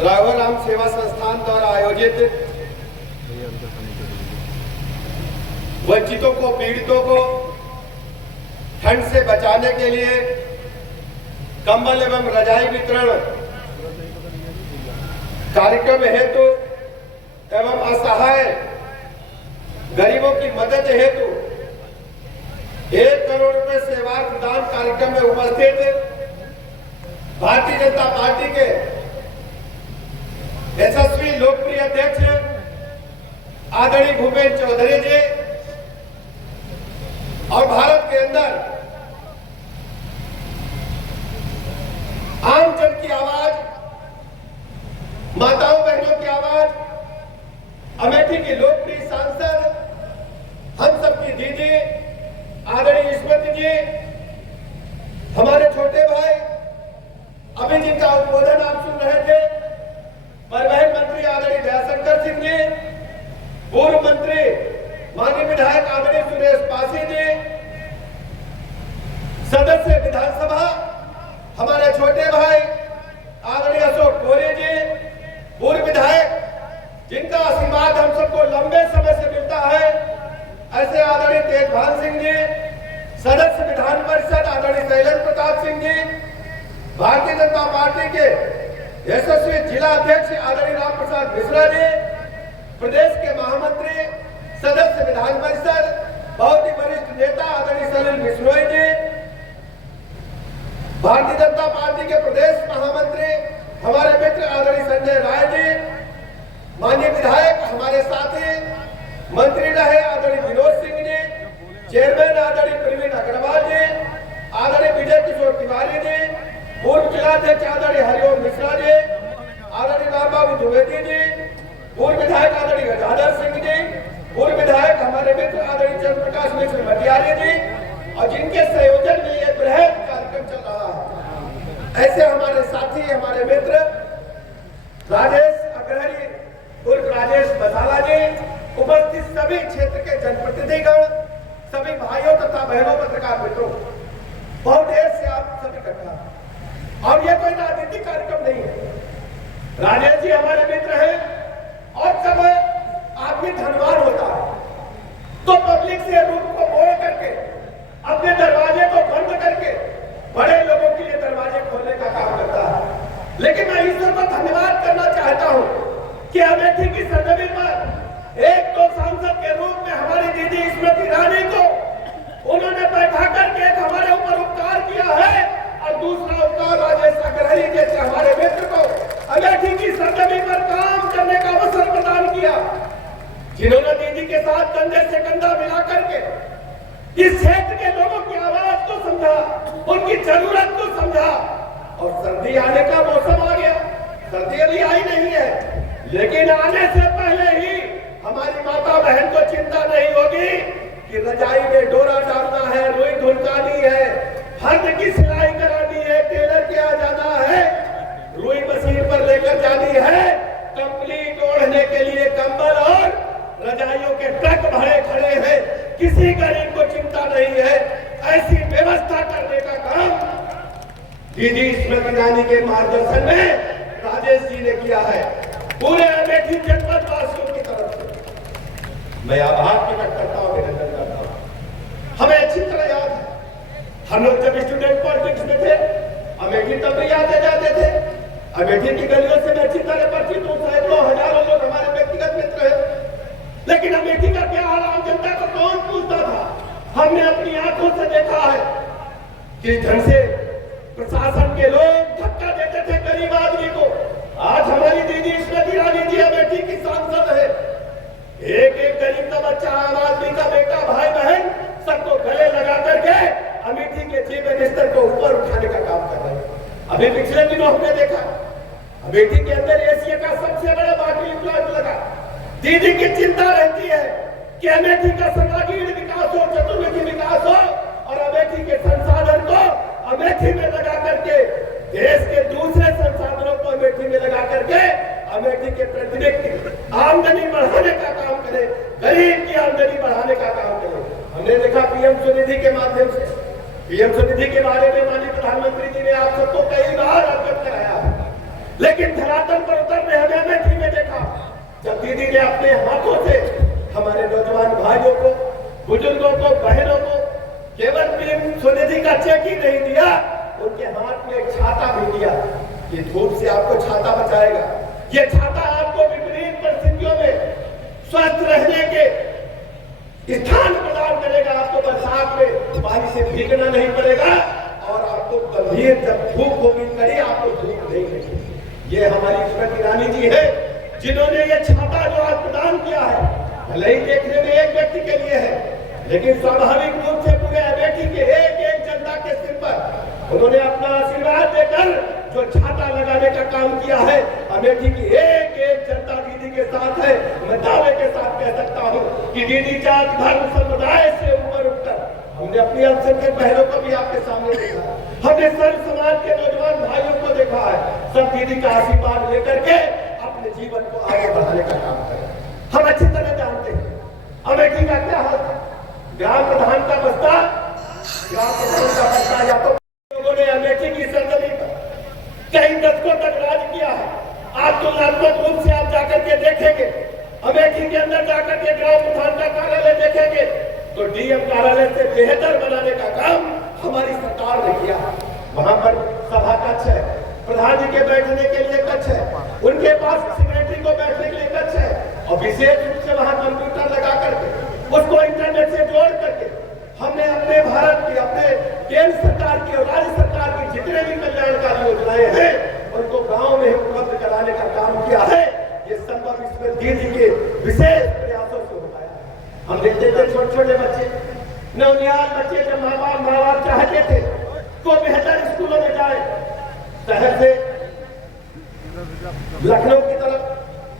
राघवराम सेवा संस्थान द्वारा आयोजित वंचितों को, पीड़ितों को ठंड से बचाने के लिए कंबल एवं रजाई वितरण कार्यक्रम हेतु एवं असहाय गरीबों की मदद हेतु 1 करोड़ रुपए सेवार्थ दान कार्यक्रम में उपस्थित भारतीय जनता पार्टी के यशस्वी लोकप्रिय अध्यक्ष आदरणीय भूपेंद्र चौधरी जी और भारत के अंदर आम जन की आवाज, माताओं बहनों की आवाज, अमेठी की लोकप्रिय सांसद, हम सबकी दीदी आदरणीय स्मृति जी, हमारे छोटे भाई अभी जिनका उद्बोधन आप सुन रहे थे, परिवहन मंत्री आदरणीय दयाशंकर सिंह जी, पूर्व मंत्री माननीय विधायक आदरणीय सुरेश पासी जी, सदस्य विधानसभा हमारे छोटे भाई आदरणीय अशोक कोरे जी, पूर्व विधायक जिनका आशीर्वाद हम सबको लंबे समय से मिलता है, ऐसे आदरणीय तेजभान सिंह जी, सदस्य विधान परिषद आदरणीय शैलेंद्र प्रताप सिंह जी, भारतीय जनता पार्टी के यशस्वी जिला अध्यक्ष आदरणीय राम प्रसाद मिश्रा जी, प्रदेश के महामंत्री सदस्य विधान परिषद बहुत ही वरिष्ठ नेता आदरणीय सलील बिश्नोई जी, भारतीय जनता पार्टी के प्रदेश महामंत्री हमारे मित्र आदरणीय संजय राय जी, माननीय विधायक हमारे साथी मंत्री रहे आदरणीय विनोद सिंह जी, चेयरमैन आदरणीय प्रवीण अग्रवाल जी, आदरणीय विजय किशोर तिवारी जी, पूर्व जिलाध्यक्ष आदरणीय हरिओम मिश्रा जी, आदरणीय राम बाबू द्विवेदी जी, पूर्व विधायक आदरणीय गजाधर सिंह जी, पूर्व विधायक हमारे मित्र आदरणीय चंद्र प्रकाश मिश्र मटियारी जी, और जिनके संयोजन में ये बृहद कार्यक्रम चल रहा है, ऐसे हमारे साथी, हमारे मित्र राजेश अग्रहरी उर्फ राजेश मसाला जी, उपस्थित सभी क्षेत्र के जनप्रतिनिधिगण, सभी भाइयों तथा बहनों, पत्रकार मित्रों, बहुत देर से आप सभी इकट्ठा, और ये कोई राजनीतिक कार्यक्रम नहीं है। राजेश जी हमारे मित्र हैं, और जब आदमी धनवान होता है तो पब्लिक से रूप को मोड़ करके, अपने दरवाजे को बंद करके बड़े लोगों के लिए दरवाजे खोलने का काम करता है। लेकिन मैं ईश्वर को धन्यवाद करना चाहता हूं कि अमेठी की सरजमीन पर एक तो सांसद के रूप में हमारी दीदी स्मृति ईरानी को उन्होंने बैठा करके एक हमारे ऊपर उपकार किया है, और दूसरा उपकार राजेश अग्रहरी जैसे हमारे मित्र को अमेठी की सरजमीन पर काम करने का अवसर प्रदान किया, जिन्होंने दीदी के साथ कंधे से कंधा मिला करके इस क्षेत्र के लोगों की आवाज को समझा, उनकी जरूरत को समझा। और सर्दी आने का मौसम आ गया, सर्दी अभी आई नहीं है, लेकिन आने से पहले ही हमारी माता बहन को चिंता नहीं होगी कि रजाई में डोरा डालना है, रुई धुलकानी है, फर्द की सिलाई करानी है, टेलर के आ जाना है, रुई मशीन पर लेकर जानी है, कंप्लीट ओढ़ने के लिए कंबल और रजाइयों के ट्रक भरे खड़े हैं, किसी गरीब को चिंता नहीं है। ऐसी व्यवस्था करने का काम दीदी स्मृति ईरानी के मार्गदर्शन में राजेश जी ने किया है। पूरे अमेठी जनपद वासियों की तरफ से मैं आभार प्रकट करता हूँ, अभिनंदन करता हूँ। हमें अच्छी तरह याद है, हम लोग जब स्टूडेंट पॉलिटिक्स में थे, अमेठी तब भी याद जाते थे। अमेठी की गलियों से मैं अच्छी तरह परिचित हूँ, सैकड़ों हजारों लोग हमारे व्यक्तिगत मित्र हैं, लेकिन अमेठी का क्या हाल आम जनता को कौन पूछता था? हमने अपनी आंखों से देखा है किस ढंग से प्रशासन के लोग धक्का देते थे गरीब आदमी को। आज हमारी दीदी स्मृति ईरानी जी अमेठी की सांसद है, एक एक गरीब का बच्चा, आम आदमी का बेटा, भाई बहन, सबको गले लगा करके अमेठी के जीवन स्तर को ऊपर उठाने का काम कर रहे हैं। अभी पिछले दिनों हमने देखा अमेठी के अंदर एशिया का सबसे बड़ा बाटली प्लांट लगा। दीदी की चिंता रहती है कि अमेठी का सर्वांगीण विकास हो, चतुर्मुखी विकास हो, और अमेठी के संसाधन को अमेठी में लगा करके, देश के दूसरे संसाधनों को अमेठी में लगा करके अमेठी के प्रतिनिधि आमदनी बढ़ाने का काम करे, गरीब की आमदनी बढ़ाने का काम करे। हमने देखा पीएम स्वनिधि के माध्यम से, पीएम स्वनिधि के बारे में माननीय प्रधानमंत्री जी ने आप सबको कई बार अवगत कराया है, लेकिन धरातल पर जब दीदी ने अपने हाथों से हमारे नौजवान भाइयों को, बुजुर्गों को, बहनों को केवल पीएम स्वनिधि का चेक ही नहीं दिया, उनके हाथ में एक छाता भी दिया। ये धूप से आपको छाता बचाएगा, ये छाता आपको विपरीत परिस्थितियों में स्वस्थ रहने के स्थान प्रदान करेगा। आपको बरसात में पानी से भीगना नहीं पड़ेगा और आपको गंभीर जब धूप होगी कड़ी आपको धूप नहीं लगेगी। ये हमारी स्मृति ईरानी जी है जिन्होंने ये छाता जो आज प्रदान किया है, भले ही देखने में एक व्यक्ति के लिए है, लेकिन स्वाभाविक रूप से पूरे अमेठी के एक एक जनता के सिर पर उन्होंने अपना आशीर्वाद देकर जो छाता लगाने का काम किया है। अमेठी की एक एक जनता दीदी के साथ है। मैं दावे के साथ कह सकता हूँ कि दीदी जात धर्म समुदाय से ऊपर उठकर, हमने अपनी अल्पसंख्यक बहनों को भी आपके सामने देखा, हमने सर्व समाज के नौजवान भाइयों को देखा है, सब दीदी का आशीर्वाद लेकर के अपने जीवन को आगे बढ़ाने का काम करें। हम अच्छी तरह जानते हैं अमेठी का क्या हाल है। ग्राम प्रधान का बस्ता, ग्राम प्रधान का बस्ता या तो लोगों ने अमेठी की सरजमी पर कई दशकों तक राज किया है। आप तुलनात्मक रूप से आप जाकर के देखेंगे, अमेठी के अंदर जाकर के ग्राम प्रधान का कार्यालय देखेंगे तो डीएम कार्यालय से बेहतर बनाने का काम हमारी सरकार ने किया। वहां पर सभा कक्ष है, प्रधान जी के बैठने के लिए कक्ष है, उनके पास सेक्रेटरी को बैठने के लिए कक्ष है और विशेष रूप से वहां कंप्यूटर लगा करके उसको इंटरनेट से जोड़ करके हमने अपने भारत की, अपने केंद्र सरकार की और राज्य सरकार की जितने भी कल्याणकारी योजनाएं हैं उनको गांव में उपलब्ध कराने का काम किया है। ये संभव इसमें दीदी के विशेष प्रयासों से हो पाया। हम देखते थे छोटे छोटे बच्चे, नवनिहाल बच्चे, जब माँ बाप चाहते थे को बेहतर स्कूलों में जाए, शहर से लखनऊ की तरफ,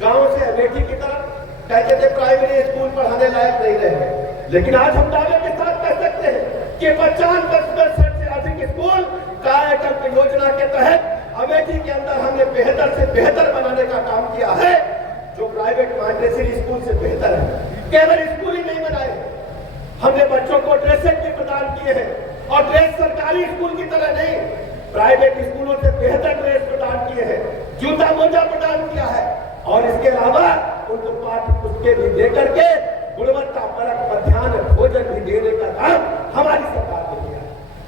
गांव से अमेठी की तरफ, कहते थे प्राइमरी स्कूल पढ़ाने लायक नहीं रहे। लेकिन आज हम दावे के साथ कह सकते हैं कि 50% से अधिक स्कूल कायाकल्प योजना के तहत अमेठी के अंदर हमने बेहतर से बेहतर बनाने का काम किया है, जो प्राइवेट मॉन्टेसरी स्कूल से बेहतर है। केवल स्कूल ही नहीं बनाए, हमने बच्चों को ड्रेसेस भी प्रदान किए हैं और ड्रेस सरकारी स्कूल की तरह नहीं, प्राइवेट स्कूलों से बेहतर ड्रेस प्रदान किए हैं, जूता मोजा प्रदान किया है और इसके अलावा उनको पाठ्य पुस्तकें भी देकर के गुणवत्ता परक मध्याह्न भोजन भी देने का काम हमारी सरकार ने किया।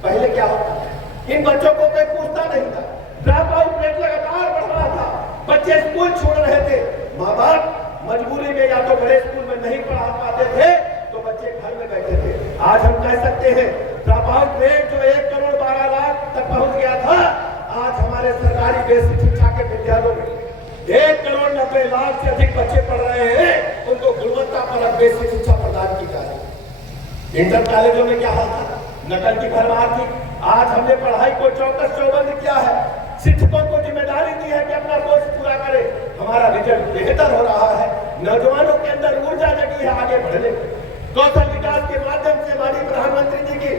पहले क्या होता था, इन बच्चों को कोई पूछता नहीं था, ड्रॉप आउट रेट लगातार बढ़ रहा था, बच्चे स्कूल छोड़ रहे थे, माँ बाप मजबूरी में या तो बड़े स्कूल में नहीं पढ़ा पाते थे तो बच्चे घर में बैठे थे। आज हम कह सकते हैं ड्रॉप आउट रेट जो 1 करोड़ 12 लाख तक पहुंच गया था, आज हमारे सरकारी बेसिक शिक्षा के विद्यालयों में 1 करोड़ 90 लाख से अधिक बच्चे पढ़ रहे हैं, उनको गुणवत्ता पर बेसिक शिक्षा प्रदान की जा रही है। इंटर कॉलेजों में क्या हाल था, नकल की भरमार थी। आज हमने पढ़ाई को चौकस चौबंद किया है, शिक्षकों को जिम्मेदारी दी है कि अपना कोर्स पूरा करें, हमारा रिजल्ट बेहतर हो रहा है, नौजवानों के अंदर ऊर्जा लगी है आगे बढ़ने की। कौशल विकास के माध्यम से माननीय प्रधानमंत्री जी की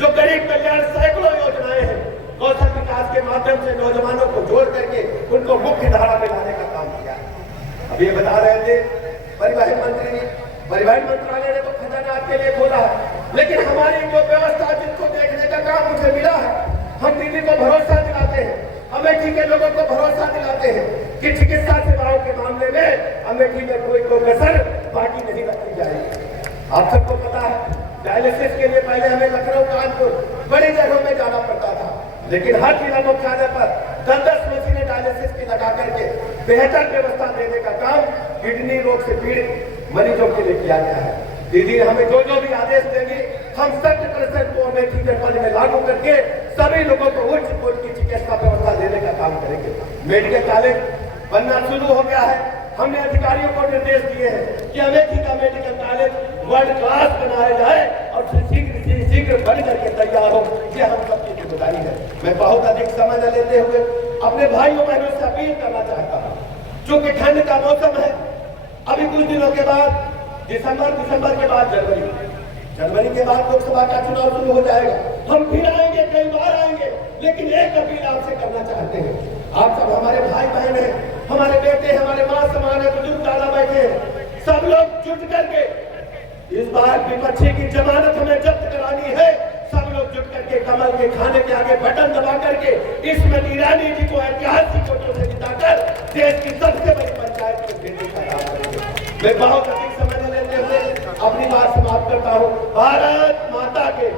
जो गरीब कल्याण सैकड़ों योजनाएं हैं, कौशल विकास के माध्यम से नौजवानों को जोड़ करके उनको मुख्य धारा में लाने का काम किया। अब ये बता रहे थे परिवहन मंत्री ने, परिवहन मंत्रालय ने तो खजाना आपके लिए खोला है, लेकिन हमारी जो व्यवस्था जिनको देखने का काम मुझे मिला है, हम दीदी को भरोसा दिलाते हैं, अमेठी के लोगों को भरोसा दिलाते हैं कि चिकित्सा सेवाओं के मामले में अमेठी में कोई कसर बाकी नहीं रखी जाएगी। आप सबको पता है डायलिसिस के लिए पहले हमें लखनऊ, कानपुर बड़ी जगहों में जाना पड़ता था, लेकिन हर जिला मुख्यालय पर 10-10 मशीनें डायलिसिस की लगा करके बेहतर व्यवस्था देने का काम किडनी रोग से पीड़ित मरीजों के लिए किया गया है। दीदी हमें जो भी आदेश देंगे हम 100% को अमेठी जनपद में लागू करके सभी लोगों को उच्च कोटि की चिकित्सा व्यवस्था देने का काम करेंगे। मेडिकल कॉलेज बनना शुरू हो गया है, हमने अधिकारियों को निर्देश दिए हैं कि अमेठी का मेडिकल कॉलेज वर्ल्ड क्लास बनाया जाए और शीघ्र बन करके तैयार हो, ये हम सबकी जिम्मेदारी है। मैं बहुत अधिक समय न लेते हुए अपने भाइयों बहनों से अपील करना चाहता हूँ, चूंकि ठंड का मौसम है, अभी कुछ दिनों के बाद दिसंबर के बाद जनवरी के बाद लोकसभा का चुनाव शुरू हो जाएगा। हम फिर आएंगे, कई बार आएंगे, लेकिन एक अपील आपसे करना चाहते हैं, आप सब हमारे भाई बहन हैं, हमारे बेटे, हमारे माँ समान है, बुजुर्ग दादा बैठे हैं, सब लोग जुट करके इस बार विपक्षी की जमानत हमें जब्त करानी है। सब लोग जुट करके कमल के खाने के आगे बटन दबा करके स्मृति ईरानी जी को ऐतिहासिक वोटों से जिताकर देश की सबसे बड़ी पंचायत को देने का काम मैं बहुत अधिक समय न लेते हुए अपनी बात समाप्त करता हूँ। भारत माता के